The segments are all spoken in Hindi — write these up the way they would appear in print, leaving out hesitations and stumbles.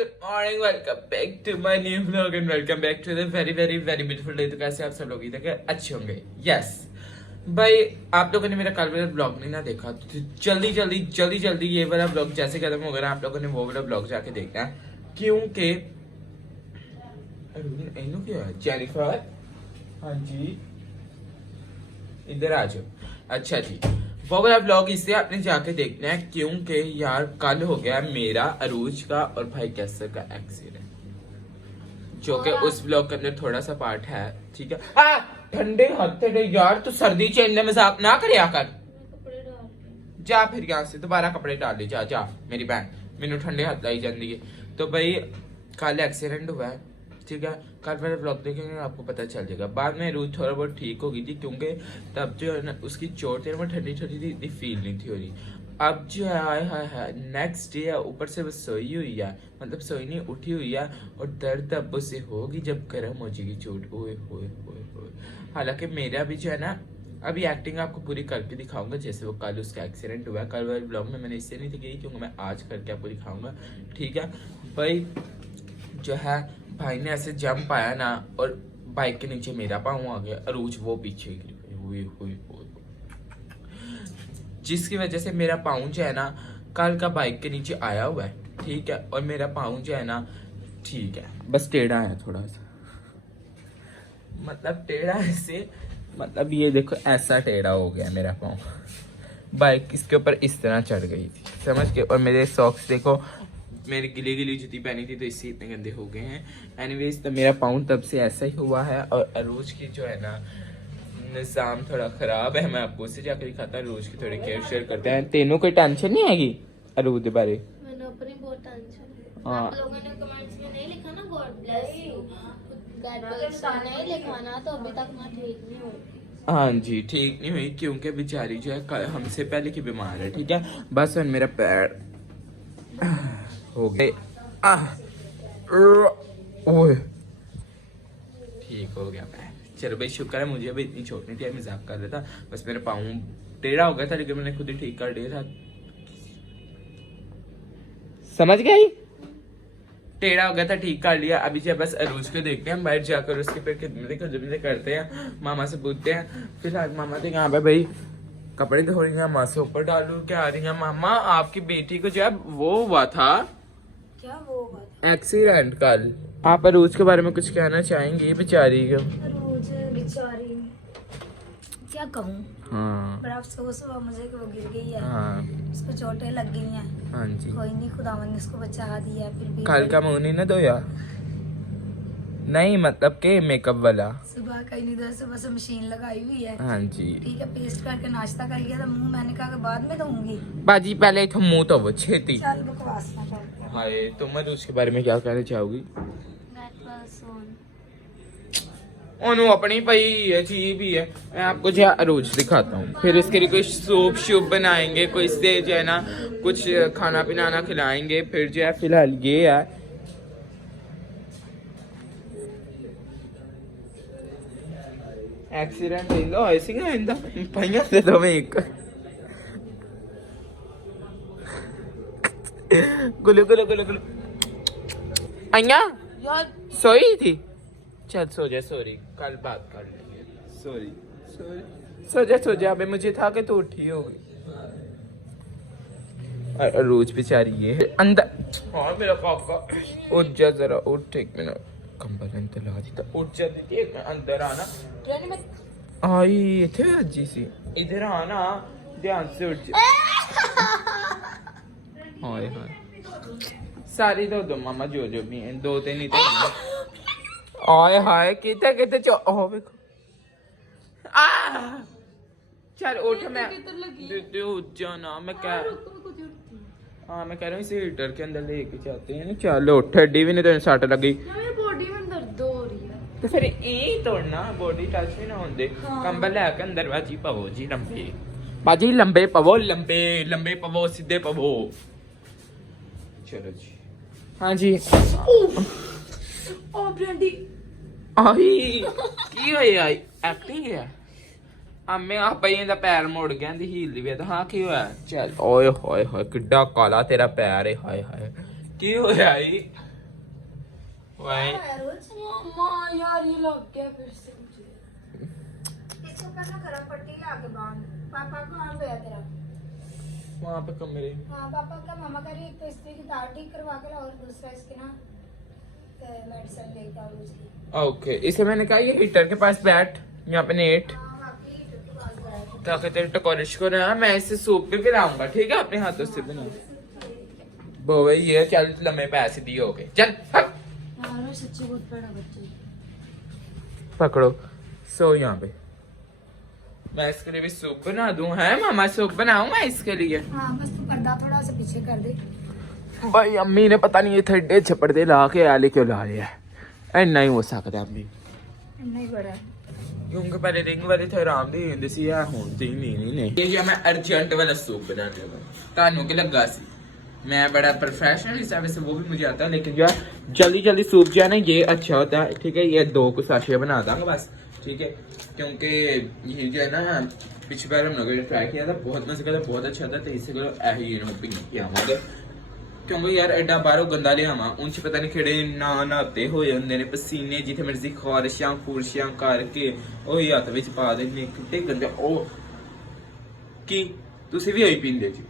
good morning, welcome back to my new vlog and welcome back to the very beautiful day। तो कैसे आप सब लोग इधर के अच्छे होंगे? यस भाई, आप लोगों ने मेरा कल वाला ब्लॉग नहीं ना देखा तो जल्दी ये वाला ब्लॉग जैसे खत्म होगा ना, आप लोगों ने वो वाला ब्लॉग जाके देखना है, क्योंकि क्या है जेनिफर, हाँ जी इधर आ जाओ। अच्छा जी, वो वाला ब्लॉग इसलिए आपने जाके देखना है क्योंकि यार कल हो गया मेरा, अरूज का और भाई कैसर का एक्सीडेंट, जो कि उस ब्लॉग के अंदर थोड़ा सा पार्ट है। ठीक है, ठंडे हाथ थे यार, तू सर्दी चेंज मजाक ना करया कर, जा फिर यहाँ से दोबारा कपड़े डाल ले, जा मेरी बहन, मैनू ठंडे हाथ लाई जाती है। तो भाई कल एक्सीडेंट हुआ है, ठीक है, कल मेरा ब्लॉग देखेंगे आपको पता चल जाएगा। बाद में रूज थोड़ा बहुत ठीक हो गई थी, क्योंकि तब जो है ना उसकी चोट थी, वो ठंडी थी, फील नहीं थी हो रही। अब जो है हाय नेक्स्ट डे ऊपर से वो सोई हुई है, मतलब सोई नहीं उठी हुई है, और दर्द अब से होगी जब गर्म हो जाएगी चोट। ओए होए। हालांकि मेरा भी जो है ना अभी एक्टिंग आपको पूरी करके दिखाऊंगा, जैसे वो कल उसका एक्सीडेंट हुआ। कल वाले ब्लॉग में मैंने इससे नहीं दिखाई क्योंकि मैं आज करके आपको दिखाऊंगा। ठीक है भाई, जो है भाई ने ऐसे जंप आया ना और बाइक के नीचे मेरा पाँव आ गया, अरूज वो पीछे गिर गई, जिसकी वजह से मेरा पाँव जो है ना कल का बाइक के नीचे आया हुआ है। ठीक है, और मेरा पाँव जो है ना ठीक है, बस टेढ़ा है थोड़ा सा, मतलब टेढ़ा ऐसे, मतलब ये देखो ऐसा टेढ़ा हो गया मेरा पाँव, बाइक इसके ऊपर इस तरह चढ़ गई थी, समझ के। और मेरे सॉक्स देखो, मेरी गिली जूती पहनी थी तो इससे इतने गंदे हो गए हैं। एनीवेज, तो मेरा पाँव तब से ऐसा ही हुआ है। और अरूज की जो है ना निज़ाम थोड़ा खराब है, मैं आपको उससे जाकर दिखाता हूँ। अरूज की थोड़ी केयर शेयर करते हैं। तेनों कोई टेंशन नहीं आएगी अरूज के बारे? मैंने अपनी बहुत टेंशन है। हाँ, आप लोगों ने कमेंट्स में नहीं लिखा ना God bless you, God bless you नहीं लिखा ना, तो अभी तक मैं ठीक नहीं हुई। हाँ जी, ठीक नहीं हुई क्योंकि बेचारी जो है हमसे पहले की बीमार है। ठीक है, बस और मेरा पैर हो गए ओए ठीक हो गया पैर। चलो भाई शुक्र है, मुझे भी इतनी चोट नहीं थी, मजाक कर रहा था, बस मेरा पाँव टेढ़ा हो गया था, लेकिन मैंने खुद ही ठीक कर दिया था, समझ गई, टेढ़ा हो गया था, ठीक कर लिया। अभी जब बस अरूज को देखते हैं, बैठ जाकर उसके पे खिदमतें करते हैं, मामा से पूछते हैं। फिलहाल मामा तो यहाँ पे भाई कपड़े धो रही हैं, माँ से ऊपर डालू क्या आ रही है। मामा आपकी बेटी को जब वो हुआ था, क्या वो हुआ था? एक्सीडेंट कल, आप अरूज के बारे में कुछ कहना चाहेंगी बेचारी को? अरूज बेचारी क्या कहूँ, हाँ बड़ा अफसोस हुआ मुझे कि वो गिर गई है। हाँ उसको चोटें लग गई हैं। हाँ जी, कोई नहीं, खुदावन ने उसको बचा दिया। फिर भी कल का मुंह नहीं ना धोया? नहीं मतलब के मेकअप वाला सुबह कहीं नहीं धोया, सुबह से मशीन लगाई हुई है। हाँ जी, ठीक है, पेस्ट करके नाश्ता कर लिया था। मुंह मैंने कहा कि बाद में धोऊंगी। बाजी पहले तो मुंह तो वो छेती। चल बकवास ना कर। हाय, तुम अरूज के बारे में क्या कहना चाहोगी? ओनू अपनी भाई अजीब ही है। मैं आपको जो है अरूज दिखाता हूँ, फिर इसके लिए कोई सूप शूप बनाएंगे, कोई इससे जो है ना कुछ खाना पीना खिलाएंगे। फिर जो है फिलहाल ये है, एक्सीडेंट लो ऐसी ना इंदा पहिया दे दो मैं एक गुलू अइया यार सोई थी। चल सो जा, सॉरी कल बात कर लेंगे, सॉरी सो जा। अबे मुझे था कि तू उठी होगी। रोज बेचारी ये अंदर, हाँ मेरा काका उठ जा जरा, उठ एक मिनट, कंबल अंदर लगा दी था, उठ जा दीदी, अंदर आना आई थे अजी सी, इधर आना ध्यान से, उठ जा। हाय सारी दो मामा जो भी हैं, दो तीन ही तो। आय हाय किते ओ देखो चल उठ, मैं उठ जाना, मैं कह हाँ मैं कह रहा हूँ इसे हीटर के अंदर लेके जाते हैं। चलो उठ, हड्डी भी नहीं तो सट लगी, बॉडी में दर्द हो रही है, तो फिर ये तोड़ना, बॉडी टच भी ना होंगे। कंबल लेके अंदर बाजी पवो जी, बाजी लंबे पवो, लंबे पवो, सीधे पवो। चलो जी, हाँ जी। ओ ब्रांडी आई की होया, एक्टिंग है अम्मे आ पई दा पैर मुड़ गया, दी हील दी वे तो हाँ की होया। चल ओए होए होए किड्डा काला तेरा पैर है, हाय की होया ई वाई मम्मा यार ये लग गया फिर से मुझे। इसको करना गरम पट्टी ला के बांध। पापा कहाँ गया तेरा? वहाँ पे कमरे। हाँ पापा का मामा कह रही एक तो स्त्री की दाढ़ ठीक करवा के लाओ और दूसरा इसके ना मेडिसिन लेके आओ उसकी। ओके, इसे मैंने कहा ये हीटर के पास बैठ, यहाँ पे नेट, हाँ वाकई हीटर के पास बैठ। ताकि तेरे टकोरिश को ना मैं इसे सूप भी पिलाऊंगा, ठीक है, अपने हाथों से बना। वो भाई ये चल लम्बे पैसे दिए हो गए, चल हट। यार सच्ची बहुत बड़ा बच्चा। पकड़ो, सो यहाँ पे मैं इसके लिए भी सूप बना दूं, है मामा सूप बनाऊं मैं इसके लिए? हाँ बस तू पर्दा थोड़ा सा पीछे कर दे। भाई अम्मी ने पता नहीं इतने एडे छपड़दे ला के आले क्यों ला लिया है, इन्ना ही हो सकता अम्मी, नहीं बड़ा क्योंकि पहले रिंग वाली थे आराम दी हुंदी सी, है हुण ती नहीं। ये जो मैं अर्जेंट वाला सूप बनाने लगा, तानू के लगा सी, मैं बड़ा प्रोफेशनल हिसाब से वो भी मुझे आता है, लेकिन यार जल्दी सूप जो है ना ये अच्छा होता है, ठीक है। ये 2 कुछ साशे बना दूंगा बस, ठीक है, क्योंकि ये जो है ना पिछली बार हम लोगों ने ट्राई किया था, बहुत मजा किया था, बहुत अच्छा था, तो इसे पियावांगे, क्योंकि यार एडा बाहरों गंदा लिया उन पता नहीं खेड़े ना नहाते होए होंगे ने, पसीने जिथे मर्जी खारिशां फूरशां करके ओही हत्थ विच पा देने, कितने गंदे ओ की तुसी भी यही पींदे जी।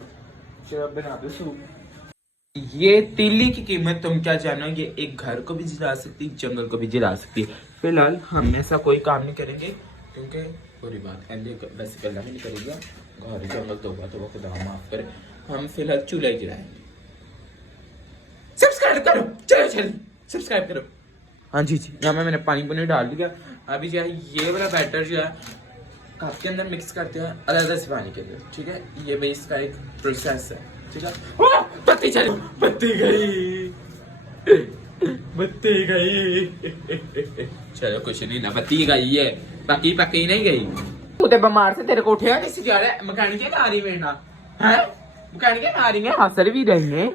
चलो बना दो सूप। ये तीली की कीमत तुम क्या जानो, ये एक घर को भी जला सकती, जंगल को भी जला सकती है। फिलहाल हम ऐसा कोई काम नहीं करेंगे, क्योंकि पूरी बात बस गला नहीं करेगा, घर जंगल तोबा खुदा माफ करे, हम फिलहाल चूल्हा ही जलाएंगे। सब्सक्राइब करो, चलो सब्सक्राइब करो। हाँ जी यहाँ में मैंने पानी पुनी डाल दिया। अभी जो है ये वाला बैटर जो है कप के अंदर मिक्स करते हैं अलग से पानी के लिए, ठीक है। ये भाई इसका एक प्रोसेस है, ठीक है। बत्ती चली, बत्ती गई चलो कुछ नहीं ना, बत्ती गई है, बाकी पक्की नहीं गई। तू तो बीमार से तेरे को उठेगा किसी जा रहा है, मकैनिक नारी में ना है, मकैनिक नारी में हासिल भी रही है।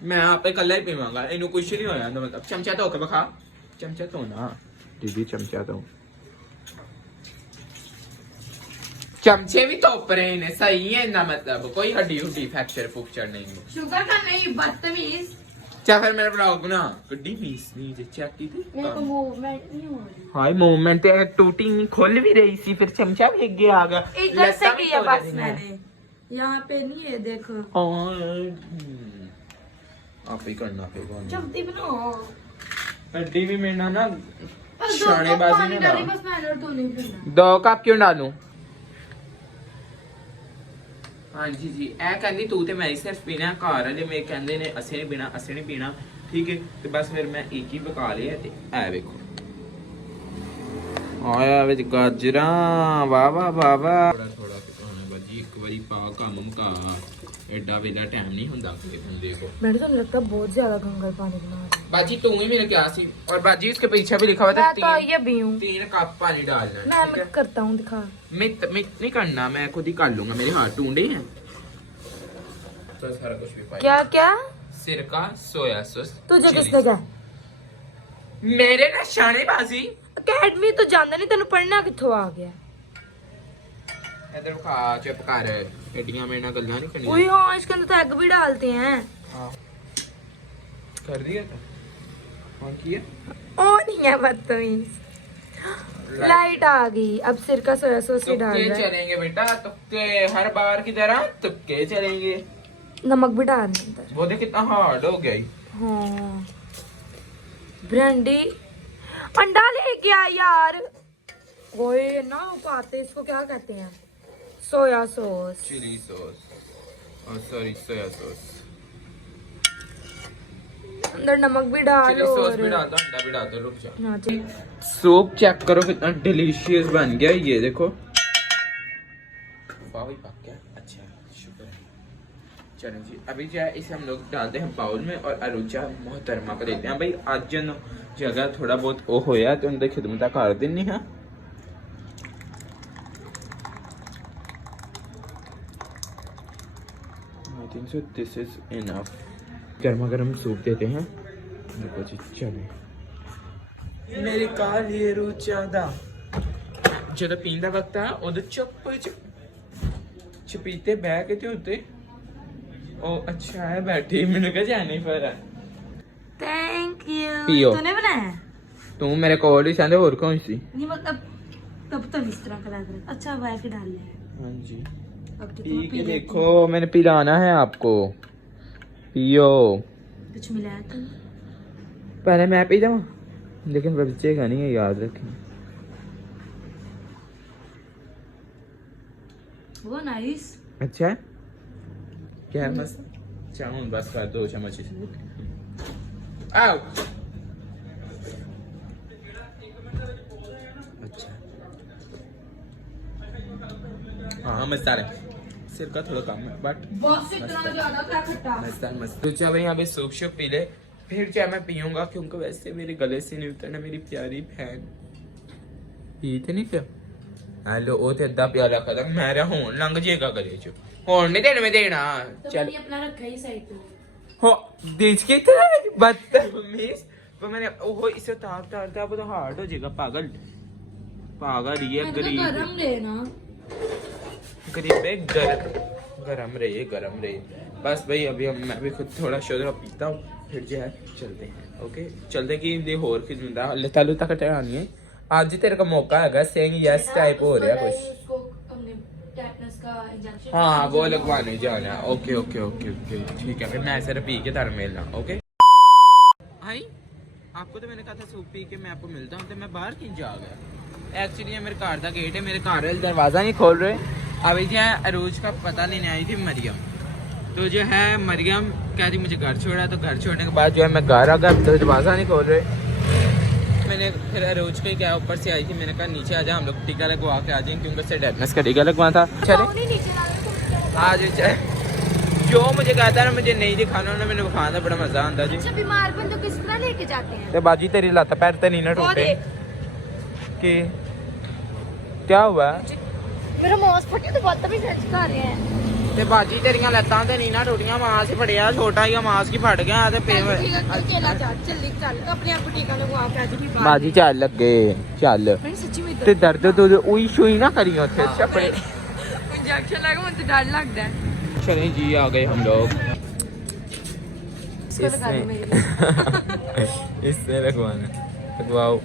मैं आप पे कल ही पीवांगा, इन्हें कुछ नहीं होया, मतलब चमचा तो होकर बखा, चमचा तो ना दीदी, चमचा तो चमचे भी तो ऊपर है, सही है ना, मतलब कोई हड्डी हुड्डी फ्रैक्चर नहीं है। शुगर का नहीं, बदतमीज। क्या फिर मेरा ब्लॉग बना गड्डी मीस नहीं जे चेक की थी, मेरे को मूवमेंट नहीं हो रही। हाय मूवमेंट है, टूटी नहीं, खोल भी रही थी, फिर चमचा भी गया आ गया, इधर से किया बस मैंने, यहाँ पे नहीं है देखो। आप ही करना पेगा, जल्दी बनाओ। गड्डी भी मेरा ना शानेबाजी में ना, बस मैंने और 2 नहीं पीना। 2 कप क्यों डालूं? हाँ जी ए कहती तू ते मैं सिर्फ पीना, घर वाले मेरे कहते ने असें नहीं पीना, ठीक है। तो बस फिर मैं एक ही पका लिया, ते ऐ देखो आया विच गाजरां, वाह वाह वाह वाह, थोड़ा पकाना बाजी, एक बारी पा काम मुका, एडा वेला टाइम नहीं हुंदा कि बंदे को। मेरे तो लगता बहुत ज्यादा गंगा पानी बना रहा है बाजी, तू ही मेरे क्या सी, और बाजी इसके पीछे भी लिखा हुआ था मैं तो ये भी हूं, 3 कप पानी डालना है, मैं मिक्स करता हूं, दिखा। मित नहीं करना, मैं खुद ही कर लूंगा, मेरे हाथ टूंडे हैं तो सारा कुछ भी पाएगा। क्या सिरका, सोया सॉस, तुझे किसने कहा? मेरे ना शानेबाजी, अकेडमी तो जानदा नहीं, तेन पढ़ना किथों आ गया? इधर खा, चुप कर, एडियां मेरे ना गल्ला नहीं करनी। ओए हां, इसके अंदर तो एग भी डालते हैं। हां कर दिया था, कौन किया? ओ नहीं है बदतमीज। लाइट आ गई, अब सिरका सोया सॉस ही डाल रहा है। चलेंगे बेटा, तुक्के हर बार की तरह तुक्के चलेंगे। नमक भी डालना अंदर। वो देख कितना हार्ड हो गया। हाँ ब्रांडी, अंडा लेके आ यार। ओए ना पाते, इसको क्या कहते हैं? Soya sauce, chilli sauce, sorry soya sauce. अंदर नमक भी डालो, चिली सॉस भी डाल दो, अंडा भी डाल दो, रुक जा। हाँ जी। सूप चेक करो कितना डिलीशियस बन गया, ये देखो वाह पक गया, अच्छा शुक्र है। चलो जी अभी जो है इसे हम लोग डालते हैं बाउल में, और अरुचा मोहतरमा को देते हैं। भाई आज जन जगह थोड़ा बहुत ओ होया तो उनकी खिदमत कर देनी है। I think so this is enough. गर्मा गर्म सूप देते हैं, देखो जी। चलो मेरी काली रुचा दा ਜਦੋਂ ਪੀਂਦਾ ਵਕਤ ਆ ਉਦੋਂ ਚੁੱਪ ਚਪੀਤੇ ਬਹਿ ਕੇ ਤੇ ਉੱਤੇ ਉਹ ਅੱਛਾ ਹੈ ਬੈਠੀ ਮੈਨੂੰ ਕਹ ਜਾਣੀ ਪਰ थैंक यू। पियो। तूने बनाया? तू मेरे कोल ही सांदे और कौन सी? नहीं मतलब तब तो इस तरह का लग रहा है। अच्छा वाइफ डाल ले। हाँ जी। अब तो पी तुम के पी लेती देखो, मैंने पिलाना है आपको। पियो। कुछ मिलाया तुम? पहले मैं पी जाऊँ, लेकिन बच्चेगा नहीं है, याद रखें। वो नाइस। अच्छा क्या है? मस्त चाहूँ बस कर दो चम्मच। आओ। अच्छा हाँ मसाला सिर का थोड़ा कम है बट बस इतना ज्यादा क्या खट्टा। मस्त तो चाहे यहाँ पे सूप शूप पी ले, फिर चाहे मैं पीऊंगा, क्योंकि वैसे मेरे गले से नहीं उतरना। मेरी प्यारी बहन पीते नहीं क्या? हेलो ओ ते अद्धा प्याला खत्म मेरा होन लंघ जेगा गले चो, होन नहीं देने में देना। तो चल मैंने अपना रखा ही साइड पे। हो देख के तेरा बदतमीज। तो मैंने ओहो इसे तार वो तो हार्ड हो जाएगा। पागल पागल ये गरीब गरम लेना। गरीब है। गरम रहे बस भाई। अभी मैं भी खुद थोड़ा शोधरा पीता हूँ, फिर जो है चलते हैं। ओके चलते कि दे होर की जिंदा लता लुता कटानी है। आज तेरे का मौका है सेइंग यस टाइप हो रहा है कुछ। उसको हमने टेटनस का इंजेक्शन हाँ वो लगवाने जाना है। ओके ओके ओके ओके ठीक है। फिर मैं ऐसे पी के तार मिलना। ओके हाई आपको तो मैंने कहा था सूप पी के मैं आपको मिलता हूँ, तो मैं बाहर क्यों जा गया? एक्चुअली ये मेरे घर का गेट है, मेरे घर वाले दरवाज़ा नहीं खोल रहे। अभी जो है अरूज का पता लेने आई थी मरियम, तो जो है मरियम कहती मुझे घर छोड़ा, तो घर छोड़ने के बाद जो है मैं घर आ गया, तो दरवाज़ा नहीं खोल रहे। मैंने फिर अरूज को ही क्या ऊपर से आई थी, मैंने कहा नीचे आ जा, हम लोग टीका लगवा के आ जाएंगे, क्योंकि उससे टेटनस का टीका लगवाना था। चले आज जो मुझे कहता है ना मुझे नहीं दिखाना ना, मैंने दिखाना बड़ा मजा आता जी। अच्छा बीमार बंदो किस तरह लेके जाते हैं? ते बाजी तेरी लाता पैर ते नहीं ना टूटे कि क्या हुआ? मेरा मौस फटी तो बहुत भी सच कर रहे हैं। ते बाजी तेरियां लत्तां ते नहीं ना टूटियां, मास फड़िया छोटा ही मास की फट गया ते चला जा जल्दी चल अपने आप को टीका लगवा के आज भी बाजी चल लगे चल मैंने सच्ची में ते दर्द तो उई शुई ना करी उथे छपड़े इंजेक्शन लगा मुझे डर लगता है। चले जी आ गए हम लोग। इसको लगा दो मेरे लिए। इससे लगवाना लगवाओ।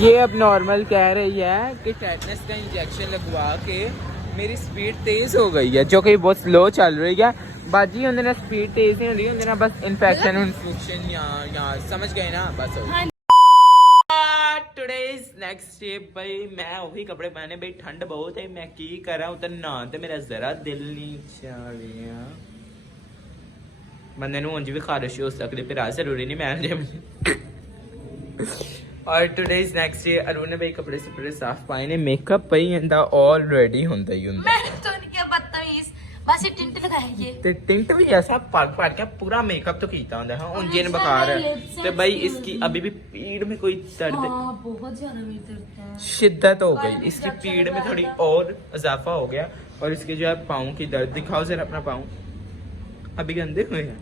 ये अब नॉर्मल कह रही है कि टेटनस का इंजेक्शन लगवा के मेरी स्पीड तेज हो गई है, जो कि बहुत स्लो चल रही है। बाजी उन्होंने स्पीड तेज नहीं हो रही, उन्होंने बस इन्फेक्शन या समझ गए ना बस। टुडेज नेक्स्ट डे भाई मैं वही कपड़े पहने, भाई ठंड बहुत है, मैं की कर रहा हूँ तो ना तो मेरा जरा दिल नहीं चाह रहा। बंदे ਨੂੰ ਉਂਝ ਵੀ ਖਾਰਿਸ਼ ਹੋ ਸਕਦੀ, ਪਰ ਆ ਜ਼ਰੂਰੀ नहीं मैं और टुडेज नेक्स्ट डे अरुण ने भाई कपड़े से साफ पाए ने, मेकअप पई इंदा ऑलरेडी ਹੁੰਦਾ ਹੀ ਹੁੰਦਾ। मैं तो नहीं क्या बदतमीज, बस ये टिंट लगाई ये ਤੇ टिंट भी ऐसा पड़ के पूरा मेकअप तो कीता ਹੁੰਦਾ है ਉਂਝ ਇਹਨ ਬੁखार है। तो भाई इसकी अभी भी पीठ में कोई दर्द हाँ, बहुत ज्यादा मेरी दर्द है। शिद्दत हो गई, इसकी पीठ में थोड़ी और इजाफा हो गया। और इसके जो है पाँव की दर्द, दिखाओ जरा अपना पाँव, अभी गंदे हुए हैं।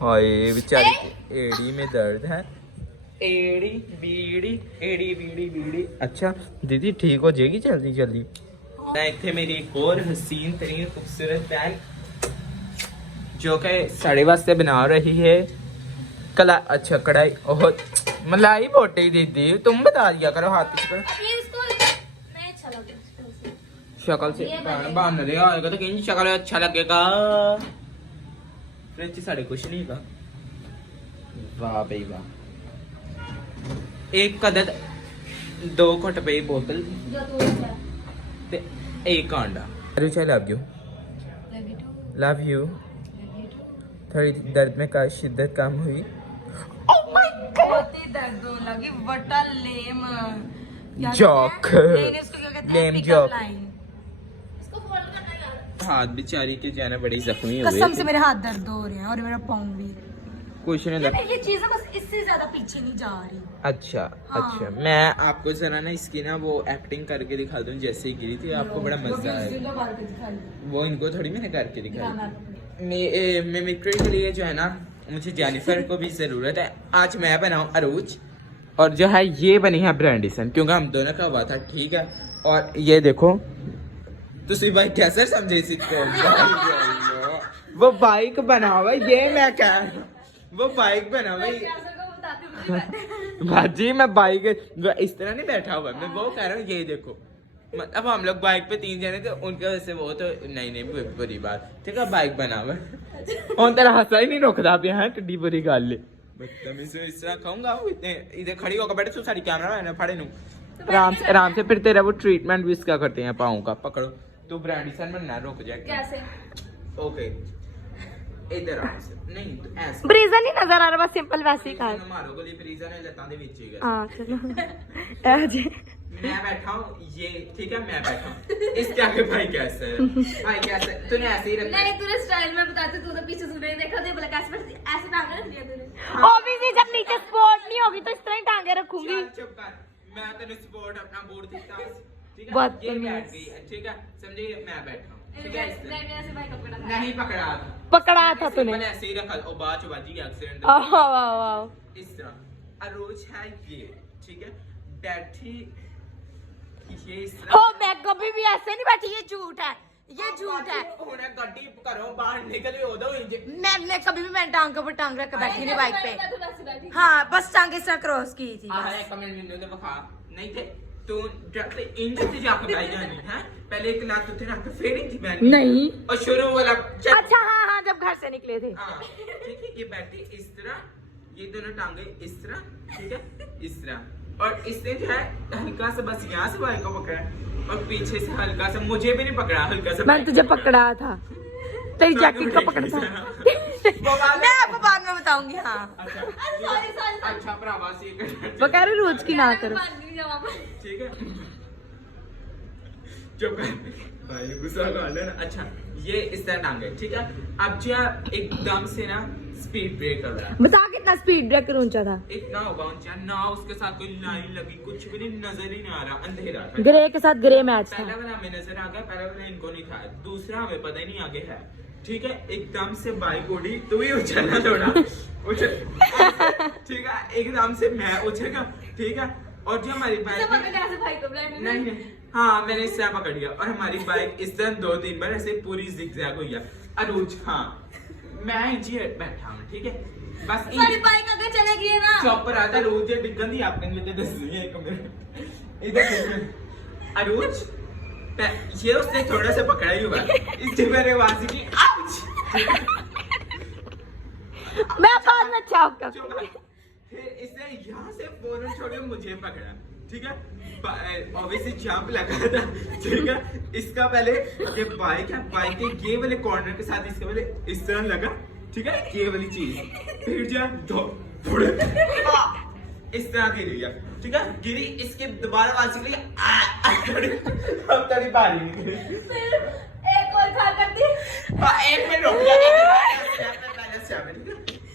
हाय बेचारी की एड़ी में दर्द है, एड़ी बीड़ी। अच्छा दीदी ठीक हो जाएगी जल्दी जल्दी। इतने मेरी एक और हसीन तरीन खूबसूरत बहन जो कि साढ़े वास्ते बना रही है कला। अच्छा कढ़ाई ओह मलाई बोटी दीदी तुम बता दिया करो, हाथ से करो। शक्ल से बन रहा होगा तो कहीं शक्ल अच्छा लगेगा, फ्रिज साढ़े कुछ नहीं का। वाह भाई वाह। एक कदर 2 घुट पे बोतल ते एक अंडा। Love you. थोड़ी दर्द में का शिद्दत कम हुई। Oh my God! दर्द होने लगी बटा लेम जोक लेम जोक। हाथ बेचारी के जाना बड़ी जख्मी हो गई। कसम से मेरे हाथ दर्द हो रहे हैं और मेरा पाँव भी। कुछ नहीं लगा। ये चीज़ बस इससे ज्यादा पीछे नहीं जा रही। अच्छा हाँ। अच्छा मैं आपको जरा ना इसकी ना वो एक्टिंग करके दिखा दूं जैसे ही गिरी थी, आपको बड़ा मजा आएगा। वो इनको थोड़ी मैंने करके दिखाई। मिमिक्री के लिए जो है ना मुझे जेनिफर को भी जरूरत है। आज मैं बनाऊं अरूज और जो है ये बनी है ब्रांडिसन, क्योंकि हम दोनों का हुआ था, ठीक है। और ये देखो तुसी भाई कैसे समझे इसको वो बाइक बना हुआ, ये मैं कह रहा हूं, वो बाइक बना हुआ भाजी, मैं बाइक इस तरह नहीं बैठा हुआ, मैं वो कह रहा हूँ, ये देखो मतलब हम लोग बाइक पे 3 जने थे, उनके वजह से वो तो नहीं बुरी बात, ठीक है, बाइक बना हुआ और तेरा हंसा ही नहीं रोकता पे है, किड्डी बुरी गल है। बदतमीज इस तरह कहूंगा, इतने इधर खड़ी होकर बैठे, तू सारी कैमरा मैंने फाड़े नू आराम से फिर तेरा वो ट्रीटमेंट भी इसका करते हैं पाँव का, पकड़ो तू ब्रांडिसन में ना रुक जाए कैसे? ओके इधर आ, नहीं तो ऐसे ब्रीजा नहीं नजर आ रहा, बस सिंपल वैसे ही खा मारो गोली, ब्रीजा ने लतां दे विच ही गया। हां चलो ए जी मैं बैठा हूँ ये, ठीक है, मैं बैठा हूँ इसके आगे भाई कैसे है, भाई कैसे तूने ऐसे ही रखा, नहीं तूने स्टाइल में बताते, तू तो पीछे सुन रही देखा दे, बोला कैसे ऐसे टांगे रख दिया तूने। ऑब्वियसली जब नीचे स्पोर्ट नहीं होगी तो इस तरह ही टांगे रखूंगी। चुप कर, मैं तेरे सपोर्ट अपना बोर्ड देता हूं, ठीक है, बहुत ये बैठ गई है, ठीक है, समझिए मैं बैठा हूं, ठीक है, ऐसे भाई को पकड़ा नहीं पकड़ा था तूने, मैंने ऐसे ही रखा और बाद में बाजी एक्सीडेंट वाह वाह इस तरह। अरोज है ये, ठीक है, बैठी ये इस तरह हो, मैं कभी भी ऐसे नहीं बैठी, ये झूठ है, ये झूठ है। हुने गड्डी घरों बाहर निकले उदो ही मैंने कभी भी मैं टांग के ऊपर टांग रख के बैठी नहीं बाइक पे, हाँ बस टांग इस तरह क्रॉस की थी बस। एक कमेंट मिलने तो बखा नहीं थे तू जब इंच से जाके बैठ जानी है, पहले एक लात उठे रख फिर इंच बैठी नहीं और शुरू वाला अच्छा हाँ जब घर से निकले थे, हाँ ठीक है, ये बैठी इस तरह, ये दोनों टांगे इस तरह, ठीक है, इस तरह, और इसने जो है हल्का सा बस यहाँ से बाइक को पकड़ा और पीछे से हल्का सा, मुझे भी नहीं पकड़ा, हल्का सा मैंने तुझे पकड़ा था, तेरी जैकेट को पकड़ा था मैं आपको बाद में बताऊंगी। हाँ अच्छा भरावा से वो कह रहे रोज की ना करो, ठीक है, चुप कर भाई, गुस्सा कर लेना। अच्छा ये इस तरह टांगे, ठीक है, अब जो एकदम से ना स्पीड ब्रेक कर रहा है, बता कितना स्पीड ब्रेकर ऊंचा था, इतना होगा ऊंचा ना, उसके साथ कोई लाइन लगी, कुछ भी नहीं, नजर ही नहीं आ रहा, अंधेरा था। ग्रे के साथ ग्रे मैच था, पहला वाला हमें नजर आ गया, पहला वाला इनको नहीं था, दूसरा हमें पता ही नहीं आगे है, ठीक है, एकदम से बाइक उड़ी, तू ही उछलना थोड़ा उछल, ठीक है, एकदम से मैं उछलेगा, ठीक है, और जो हमारी बाइक नहीं हाँ मैंने इस तरह पकड़ लिया, और हमारी बाइक इस तरह 2-3 बार ऐसे पूरी जिगजैग हुई है। अरूज हाँ मैं इंची बैठा हूँ, ठीक है, बस सारी बाइक आगे चलेगी ना, चौपर आता रोज ये डिग्गन दी आपने मुझे दस दिए एक मिनट इधर अरूज ये उसने थोड़ा सा पकड़ा ही हुआ, इससे मेरे आवाज की आउच, मैं बाद में चाहूंगा, फिर इसने यहाँ से फोन छोड़ के मुझे पकड़ा, ठीक है, ऑब्वियसली जंप लगा था, ठीक है, इसका पहले ये बाइक है, बाइक के ये वाले कॉर्नर के साथ इसका पहले इस तरह लगा, ठीक है, ये वाली चीज, फिर जो थोड़े इस तरह गिरी है, ठीक है, गिरी, इसके दोबारा आवाज निकली, अब तड़ी बारी निकली, एक और खा कर दी, एक मिनट रुक जा,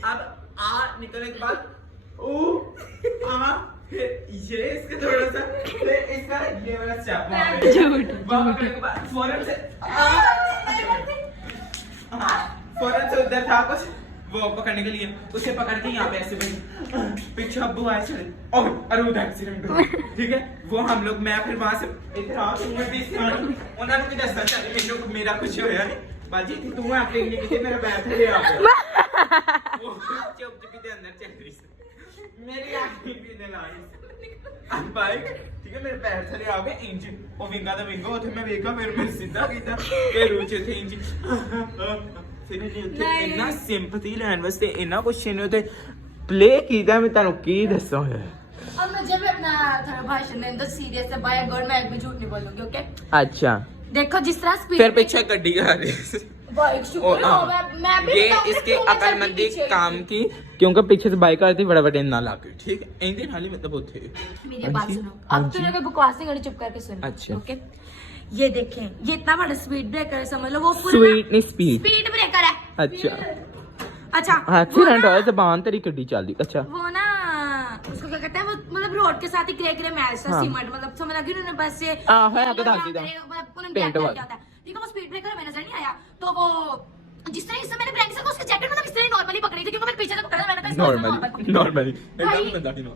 अब आ निकलने के बाद ओ आ, फिर ये इसका थोड़ा सा, फिर इसका ये वाला स्टेप वहां पे के बाद फौरन से फौरन से उधर था कुछ वो पकड़ने के लिए, उसे पकड़ के यहाँ पे ऐसे पीछे अब्बू आए चले और अरूद एक्सीडेंट हो, ठीक है, वो हम लोग मैं फिर वहां से इधर आ उन्होंने भी दस्ता चल मेरा कुछ होया बाजी तू अपने लिए किते मेरा बैठ ले आ वो चुप के अंदर चल रही मेरी आंखें भी ने लाई अब बाइक, ठीक है, मेरे पैर थले आ गए इंच ਉਹ ਵਿੰਗਾ ਦਾ ਵਿੰਗਾ ਉੱਥੇ ਮੈਂ ਵੇਖਾ ਮੇਰੇ ਸਿੱਧਾ ਕੀਤਾ ਇਹ ਰੂਚ ਇੱਥੇ ਇੰਚ ਫਿਰ ਜੀ ਉੱਥੇ ਇੰਨਾ ਸਿੰਪਥੀ ਲੈਣ ਵਾਸਤੇ ਇੰਨਾ ਕੁਛ ਨੇ ਉੱਤੇ प्ले ਕੀਤਾ मैं ਤੁਹਾਨੂੰ ਕੀ ਦੱਸਾਂ अब मुझे भी अपना थोड़ा भाषण देना तो सीरियस है बाय गॉड, मैं भी झूठ नहीं बोलूंगी, ओके? अच्छा देखो जिस तरह स्पीड फिर पीछे गड्डी आ रही बाइक शुक्र हो मैं भी ये इसके अकलमंदी काम की क्योंकि पीछे से बाइक आ रही थी बड़ा बड़ा ना लाके, ठीक है, इंदे नाली मतलब होते मेरी बात सुनो, अब तूने कोई बकवास नहीं करनी, चुप करके सुन, अच्छा ओके? ये देखें, ये इतना बड़ा स्पीड ब्रेकर है, समझ लो वो पूरा स्वीट नहीं स्पीड ब्रेकर है, अच्छा अच्छा एक्सीडेंट हुआ जबान तेरी गड्डी चल रही, अच्छा वो ना उसको क्या कहते हैं, वो मतलब रोड के साथ ही ग्रे ग्रे मैच था, सीमेंट, मतलब समझ लगी उन्होंने बस से है आगे दाग दी मतलब उन्होंने क्या किया होता है, ठीक है, वो स्पीड ब्रेकर में नजर नहीं आया तो वो जिस तरह इससे मैंने ब्रांड से उसके जैकेट मतलब इस तरह नॉर्मली पकड़ी थी क्योंकि मैंने पीछे से पकड़ा था, मैंने कहा नॉर्मली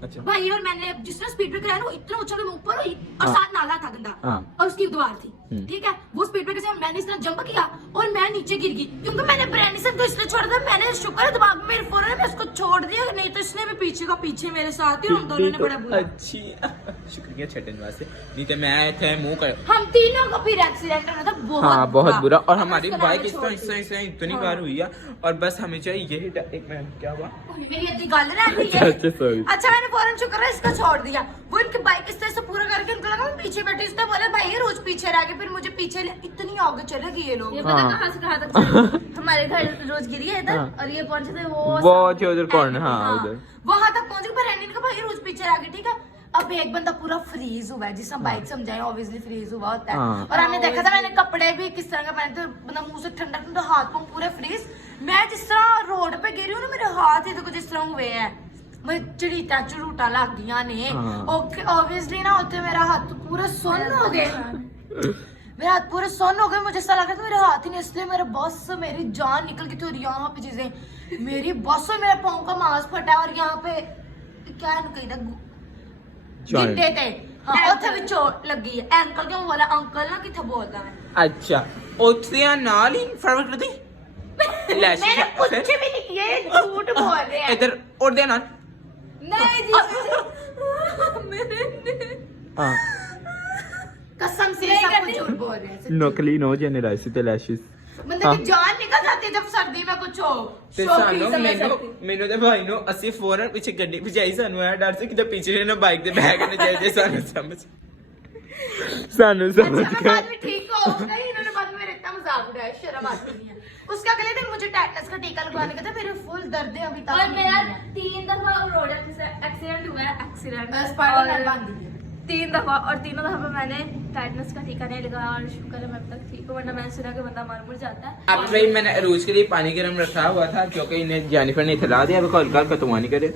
अच्छा भाई। और मैंने जिस तरह स्पीड ब्रेकर है ना, इतना ऊंचा मैं ऊपर हुई और साथ नाला था गंदा और उसकी दीवार थी, ठीक है। वो स्पीड ब्रेकर से मैंने इस तरह जंप किया और मैं नीचे गिर गई क्योंकि मैंने ब्रांड से तो इसलिए छोड़ा था। मैंने शुक्र है दिमाग में मेरे फोन में उसको छोड़ दिया, नहीं तो इसने भी पीछे का पीछे मेरे साथ ही, हम दोनों ने बड़ा बुरा। अच्छी शुक्रिया छटन वास्ते, नहीं तो मैं थे मुंह कर। हम तीनों का फिर एक्सीडेंट हुआ था बहुत, हाँ बहुत बुरा। और हमारी बाइक इससे इतनी बार हुई है और बस हमें चाहिए यही एक मिनट क्या हुआ मेरी अद्धी गल रह गई है। अच्छा मैंने फौरन शुक्र है इसका छोड़ दिया। वो इनकी बाइक इस तरह से पूरा करके उनको लगा मैं पीछे बैठी, इसने बोला भाई ये रोज पीछे रह गए, फिर मुझे पीछे इतनी आगे चले गए ये लोग, ये पता कहां से कहां तक चले। हमारे घर रोज गिरी है इधर और ये पहुंचे थे वो जो उधर कौन, हाँ उधर वहां तक पहुंचे पर रैनी ने कहा भाई रोज पीछे रह गए, ठीक है। अब एक बंदा पूरा फ्रीज हुआ है, जिसने बाइक समझाए ऑब्वियसली फ्रीज हुआ होता है। और हमने देखा था, मैंने कपड़े भी किस तरह का पहने थे, मतलब मुंह से ठंडा ठंडा, हाथ पांव पूरे फ्रीज। मैं जिस तरह रोड पे गिरी हूँ ना, मेरे हाथ ही तो कुछ इस तरह हुए हैं, मैं चढ़ीटा चढ़ूटा लग गया ने। ओके ऑब्वियसली ना होते मेरा हाथ तो पूरे सुन्न हो गए, मेरे हाथ पूरे सुन्न हो गए। मुझे ऐसा लगा था मेरे हाथ ही नहीं, इसलिए मेरे बस मेरी जान निकल गई थी। और यहाँ पे चीजें मेरी बस में मेरे पाँव का मांस फटा और यहाँ पे क्या कही था गिट्टे थे, हाँ उत्थे भी चोट लगी है। अंकल क्यों बोला, अंकल ना किथे बोलता है। अच्छा उत्थे नाल ही फरक करती मैंने कुछ भी नहीं किया, झूठ बोल रहे हैं इधर और दे ना नहीं जी हां कसम से सब कुछ झूठ बोल रहे हैं। नकली नो जेनराइसी ते लैशेस मतलब कि जान निकल जाती है जब सर्दी में कुछ हो। ਤੇ ਸਾਨੂੰ ਮੈਨੂੰ ਤੇ ਭਾਈ ਨੂੰ ਅਸੀਂ ਫੌਰਨ ਪਿੱਛੇ ਗੱਡੀ ਭਜਾਈ, ਸਾਨੂੰ ਆ ਡਰ ਸੀ ਕਿ ਪਿੱਛੇ ਨਾ ਬਾਈਕ ਦੇ ਬੈਗ ਨਾ ਜਾਏ ਜੇ ਸਾਨੂੰ ਸਮਝ बाद में ठीक हो गई। इन्होंने बाद में मेरे इतना मजाक उड़ाया, शर्म आती नहीं है। उसके अगले दिन मुझे टेटनस का टीका लगवाने का था, मेरे फुल दर्द है अभी तक। और मेरा 3 दफा रोड एक्सीडेंट हुआ है, एक्सीडेंट स्पाइनल बांध दी 3 दफा, और तीनों दफा मैंने टेटनस का टीका नहीं लगाया। और शुक्र है मैं अब तक ठीक हूँ, वरना मैंने सुना कि बंदा मर जाता है। अब भाई मैंने अरूज के लिए पानी गर्म रखा हुआ था क्योंकि इन्हें जेनिफर ने खिला दिया, अब हल्का हल्का तुम नहीं करे,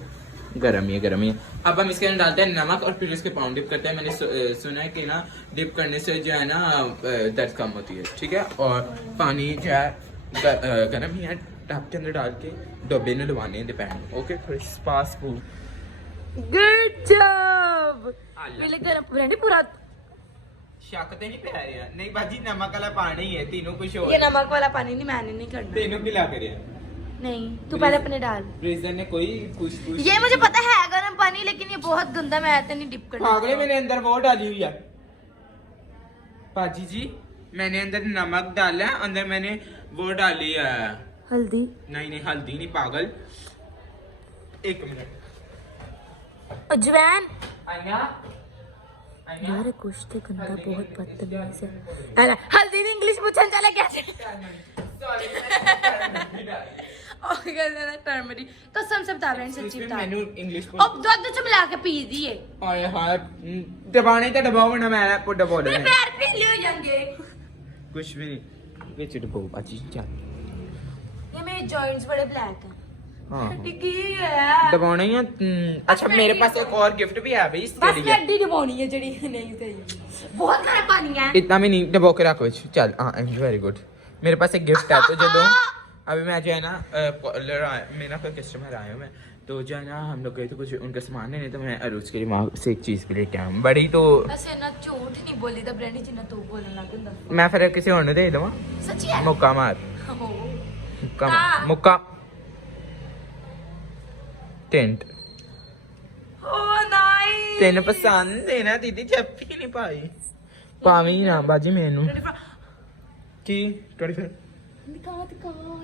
गर्म ही है। अब हम इसके अंदर डालते हैं नमक और फिर इसके पाउंड डिप करते हैं। मैंने सुना है कि ना डिप करने से जो है ना दर्द कम होती है, ठीक है। और पानी जो है गर्म ही है, टब के अंदर डाल के डब्बे में डुबाने हैं डिपेंड। ओके थोड़ी स्पास गुड जॉब। पहले गर्म रहने पूरा शक ते नहीं पै रहा, नहीं बाजी नमक वाला पानी है, तीनों कुछ और। ये नमक वाला पानी नहीं, मैंने नहीं करना। तीनों मिला करे नहीं, तू पहले अपने डाल। ब्रेजर ने कोई कुछ ये मुझे पता है गर्म पानी, लेकिन ये बहुत गंदा, मैं तो नहीं डिप करना। पागले मैंने अंदर वो डाली हुई है पाजी जी, मैंने अंदर नमक डाला है, अंदर मैंने वो डाली है हल्दी। नहीं हल्दी नहीं पागल, एक मिनट अजवाइन। आया यार कुछ तो गंदा बहुत बदतमीज है। अरे हल्दी नहीं, इंग्लिश पूछन चले कैसे टर्मरिक कसम से बता रहे हैं, सच्ची बता मैंने इंग्लिश अब दूध च मिला के पी दिए। हाय हाय दबाने तो दबाओ ना, मैं पुट बोल मेरे पैर पीले हो जाएंगे। कुछ भी नहीं विच दबाओ बाजी चल। ये मेरे जॉइंट्स बड़े ब्लैक हैं। हां टिकी है दबाना ही है। अच्छा मेरे पास एक और गिफ्ट भी है भाई इसके बस लिए, हड्डी दबानी है जड़ी नहीं सही। बहुत सारा पानी है, इतना भी नहीं, दबा के रख विच चल। हां वेरी गुड। मेरे पास एक गिफ्ट है, तो जो अभी मैं जो है ना मेरा कोई कस्टमर आया मैं, तो जो है ना हम लोग गए थे कुछ उनका सामान लेने, तो मैं अरूज के लिए वहाँ से एक चीज भी लेके आया हूँ बड़ी। तो वैसे ना झूठ नहीं बोली था ब्रांडी जिन्ना तू बोलने लग गंदा। मैं फिर किसी और ने दे दूँ, सच्ची है मुक्का मार हाँ। मुक्का टेंट ओह नाइस। तेन पसंद है ना दीदी, जप्पी नहीं पाई पावी ना बाजी मैनू की 24 दिखा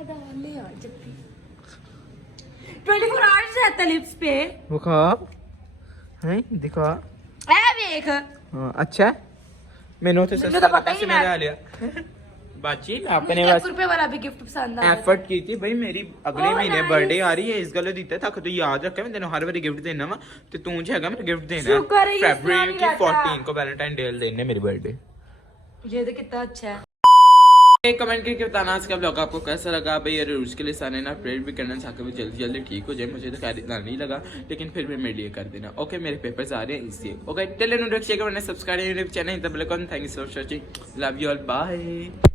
डाल ले यार जप्पी 24 आवर्स रहता लिप्स पे। दिखा है दिखा ए देख हाँ अच्छा मैंने तो मुझे तो पता ही नहीं ले लिया बाजी आपने मुझे बस 1 रुपए वाला भी गिफ्ट पसंद आया। एफर्ट की थी भाई, मेरी अगले Oh, महीने nice. बर्थडे आ रही है, इस गल दिता था तो याद रखा, मैं तेन हर बार गिफ्ट देना वा, तो तू जो है मेरा गिफ्ट देना शुक्र है ये फरवरी इतना की नहीं 14 को वैलेंटाइन डे देने मेरी बर्थडे। ये तो कितना अच्छा है। कमेंट करके बताना आज का ब्लॉग आपको कैसा लगा भाई। अरे उसके लिए सारे ना प्रेयर भी करना चाहते हुए जल्दी जल्दी ठीक हो जाए, मुझे तो खैर इतना नहीं लगा, लेकिन फिर भी मेरे लिए कर देना। ओके मेरे पेपर्स आ रहे हैं इसलिए। ओके टेल नो रखिएगा, मैंने सब्सक्राइब चैनल तब तक thank you so much, love you all, bye.